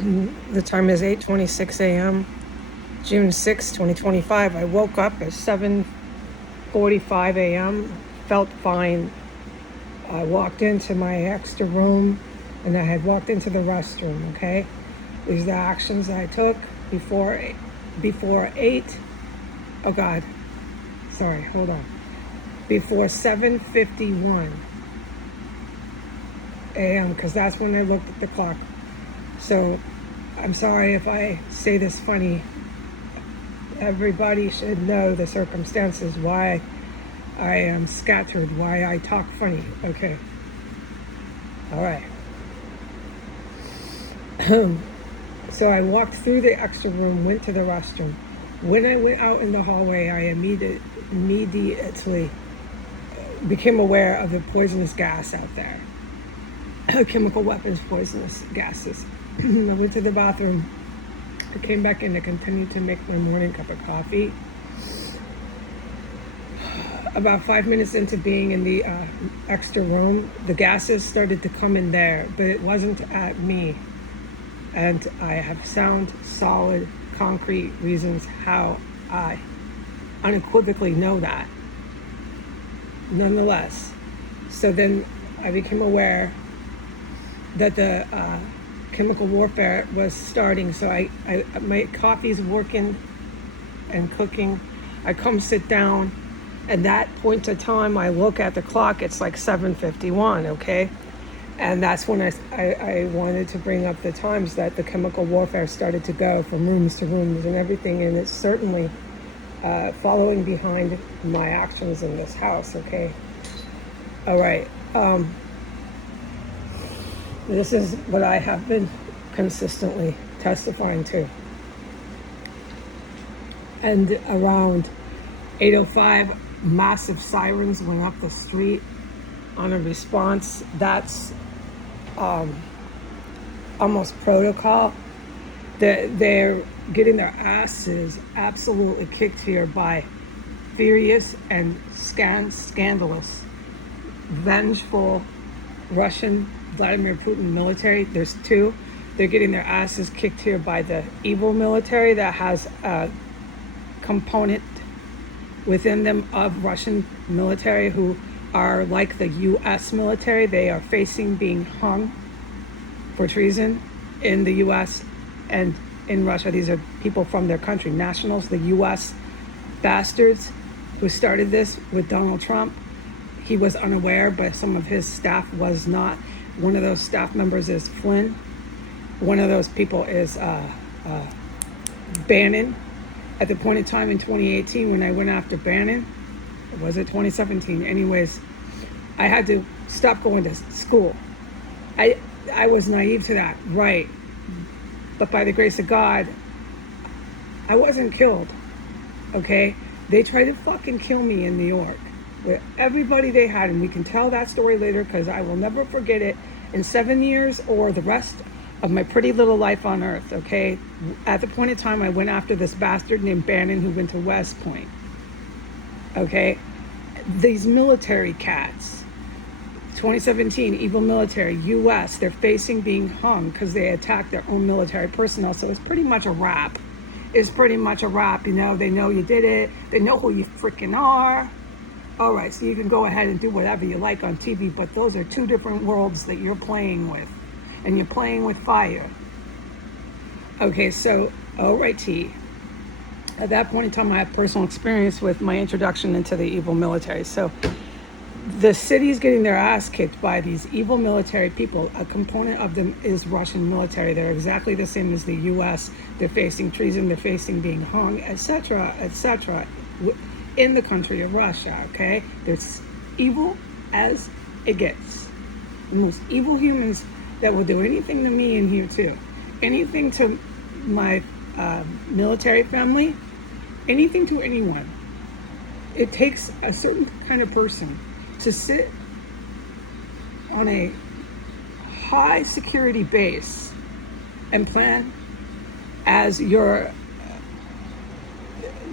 The time is 8:26 a.m., June 6, 2025. I woke up at 7:45 a.m., felt fine. I walked into my extra room and I had walked into the restroom, okay? These are the actions I took before 8. Oh God, sorry, hold on. Before 7:51 a.m., because that's when I looked at the clock. So I'm sorry if I say this funny. Everybody should know the circumstances why I am scattered, why I talk funny. Okay. All right. So I walked through the extra room, went to the restroom. When I went out in the hallway, I immediately became aware of the poisonous gas out there. Chemical weapons, poisonous gases. I went to the bathroom. I came back in to continue to make my morning cup of coffee. About 5 minutes into being in the extra room, the gases started to come in there, but it wasn't at me. And I have sound, solid, concrete reasons how I unequivocally know that. Nonetheless, so then I became aware that the chemical warfare was starting. So I my coffee's working and cooking. I come sit down. At that point of time, I look at the clock. It's like 7:51. Okay, and that's when I wanted to bring up the times that the chemical warfare started to go from rooms to rooms and everything, and it's certainly following behind my actions in this house. Okay, all right. This is what I have been consistently testifying to. And around 8:05, massive sirens went up the street on a response. That's almost protocol. They're getting their asses absolutely kicked here by furious and scandalous, vengeful Russian Vladimir Putin military. There's two. They're getting their asses kicked here by the evil military that has a component within them of Russian military who are like the U.S. military. They are facing being hung for treason in the U.S. and in Russia. These are people from their country, nationals, the U.S. bastards who started this with Donald Trump. He was unaware, but some of his staff was not. One of those staff members is Flynn. One of those people is Bannon. At the point in time in 2018 when I went after Bannon, or was it 2017? Anyways, I had to stop going to school. I was naive to that, right? But by the grace of God, I wasn't killed, okay? They tried to fucking kill me in New York with everybody they had, and we can tell that story later because I will never forget it in 7 years or the rest of my pretty little life on earth, okay? At the point in time, I went after this bastard named Bannon who went to West Point, okay? These military cats, 2017, evil military, U.S., they're facing being hung because they attacked their own military personnel, so it's pretty much a wrap. It's pretty much a wrap, you know? They know you did it. They know who you freaking are. All right, so you can go ahead and do whatever you like on TV, but those are two different worlds that you're playing with. And you're playing with fire. Okay, so, alrighty. At that point in time, I had personal experience with my introduction into the evil military. So, the city's getting their ass kicked by these evil military people. A component of them is Russian military. They're exactly the same as the U.S. They're facing treason. They're facing being hung, etc., in the country of Russia, okay? They're evil as it gets. The most evil humans that will do anything to me in here too. Anything to my military family, anything to anyone. It takes a certain kind of person to sit on a high security base and plan as your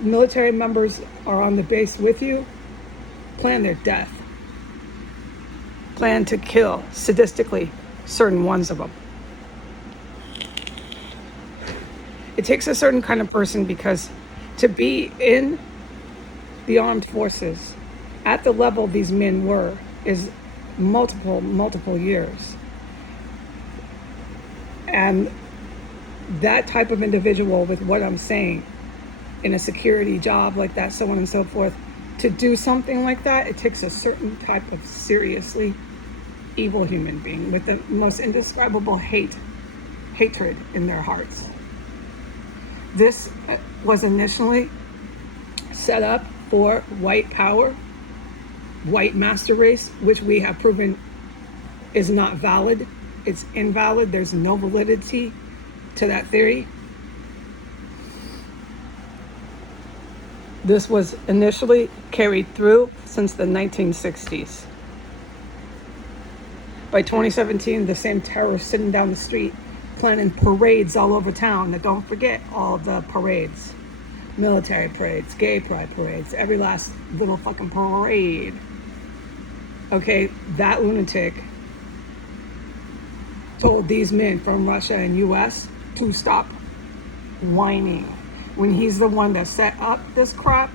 military members are on the base with you, plan their death. Plan to kill sadistically certain ones of them. It takes a certain kind of person, because to be in the armed forces at the level these men were is multiple years. And that type of individual, with what I'm saying, in a security job like that, so on and so forth, to do something like that, it takes a certain type of seriously evil human being with the most indescribable hatred in their hearts. This was initially set up for white power, white master race, which we have proven is not valid. It's invalid. There's no validity to that theory. This was initially carried through since the 1960s. By 2017, the same terrorists sitting down the street planning parades all over town. Now, don't forget all the parades. Military parades, gay pride parades, every last little fucking parade. Okay, that lunatic told these men from Russia and US to stop whining. When he's the one that set up this crap,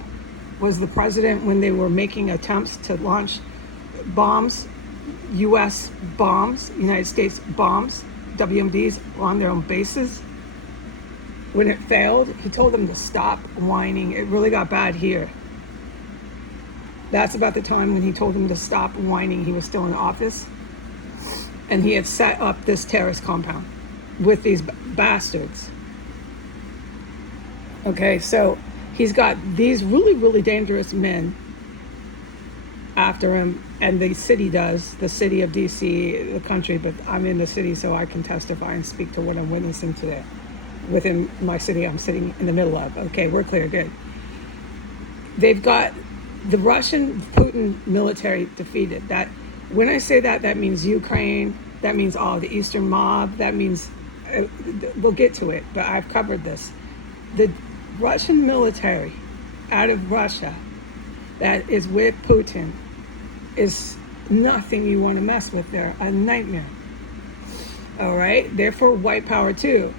was the president when they were making attempts to launch bombs, US bombs, United States bombs, WMDs on their own bases. When it failed, he told them to stop whining. It really got bad here. That's about the time when he told them to stop whining. He was still in office. And he had set up this terrorist compound with these bastards. Okay, so he's got these really dangerous men after him, and the city does, the city of DC, the country, but I'm in the city, so I can testify and speak to what I'm witnessing today. Within my city, I'm sitting in the middle of. Okay, we're clear, good. They've got the Russian Putin military defeated. That, when I say that, that means Ukraine, that means all the Eastern mob, that means, we'll get to it, but I've covered this. The Russian military out of Russia that is with Putin is nothing you want to mess with. They're a nightmare. All right, they're for white power too,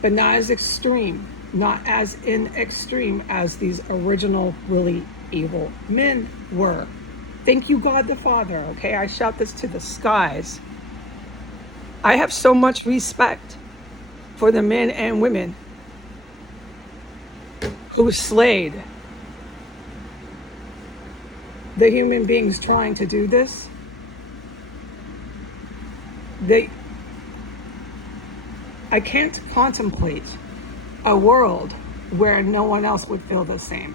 but not as extreme, not as in extreme as these original really evil men were. Thank you, God the Father. Okay, I shout this to the skies. I have so much respect for the men and women who slayed the human beings trying to do this. I can't contemplate a world where no one else would feel the same.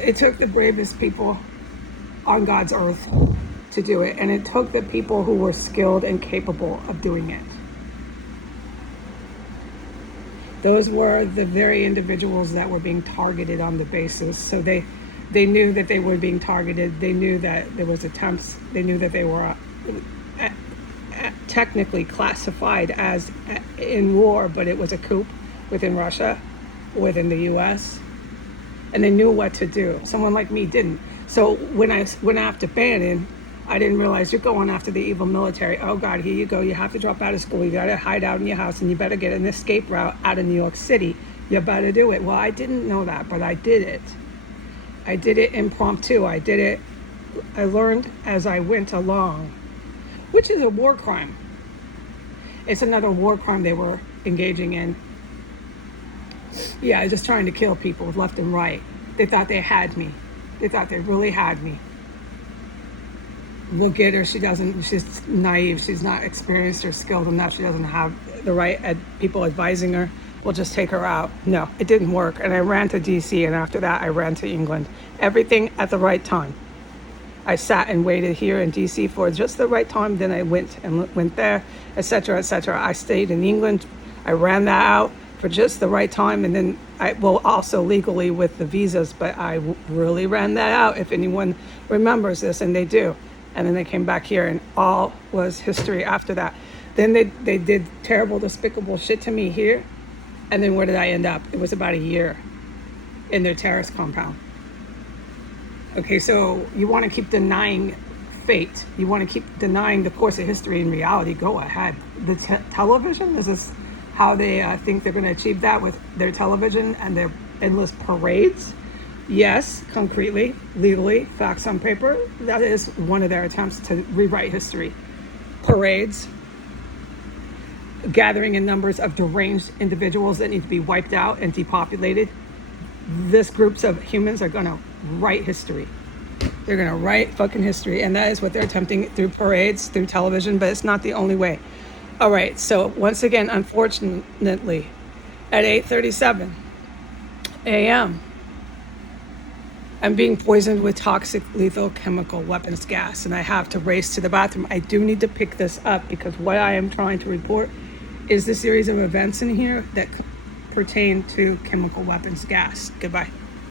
It took the bravest people on God's earth to do it, and it took the people who were skilled and capable of doing it. Those were the very individuals that were being targeted on the basis. So they knew that they were being targeted. They knew that there was attempts. They knew that they were technically classified as in war, but it was a coup within Russia, within the US, and they knew what to do. Someone like me didn't. So when I went after Bannon, I didn't realize you're going after the evil military. Oh God, here you go. You have to drop out of school. You got to hide out in your house, and you better get an escape route out of New York City. You better do it. Well, I didn't know that, but I did it. I did it impromptu. I did it. I learned as I went along, which is a war crime. It's another war crime they were engaging in. Yeah, just trying to kill people left and right. They thought they had me. They thought they really had me. We'll get her. She's naive. She's not experienced or skilled enough. She doesn't have the right people advising her. We'll just take her out. No, it didn't work. And I ran to DC, and after that, I ran to England. Everything at the right time. I sat and waited here in DC for just the right time. Then I went there, etc., etc. I stayed in England. I ran that out for just the right time, and then also legally with the visas, but I really ran that out, if anyone remembers this, and they do. And then they came back here, and all was history after that. Then they did terrible, despicable shit to me here. And then where did I end up? It was about a year in their terrorist compound. Okay, so you want to keep denying fate. You want to keep denying the course of history and reality, go ahead. The television, is this how they think they're going to achieve that with their television and their endless parades? Yes, concretely, legally, facts on paper, that is one of their attempts to rewrite history. Parades, gathering in numbers of deranged individuals that need to be wiped out and depopulated. This groups of humans are going to write history. They're going to write fucking history. And that is what they're attempting through parades, through television, but it's not the only way. All right, so once again, unfortunately, at 8:37 a.m., I'm being poisoned with toxic, lethal chemical weapons gas, and I have to race to the bathroom. I do need to pick this up because what I am trying to report is the series of events in here that pertain to chemical weapons gas. Goodbye.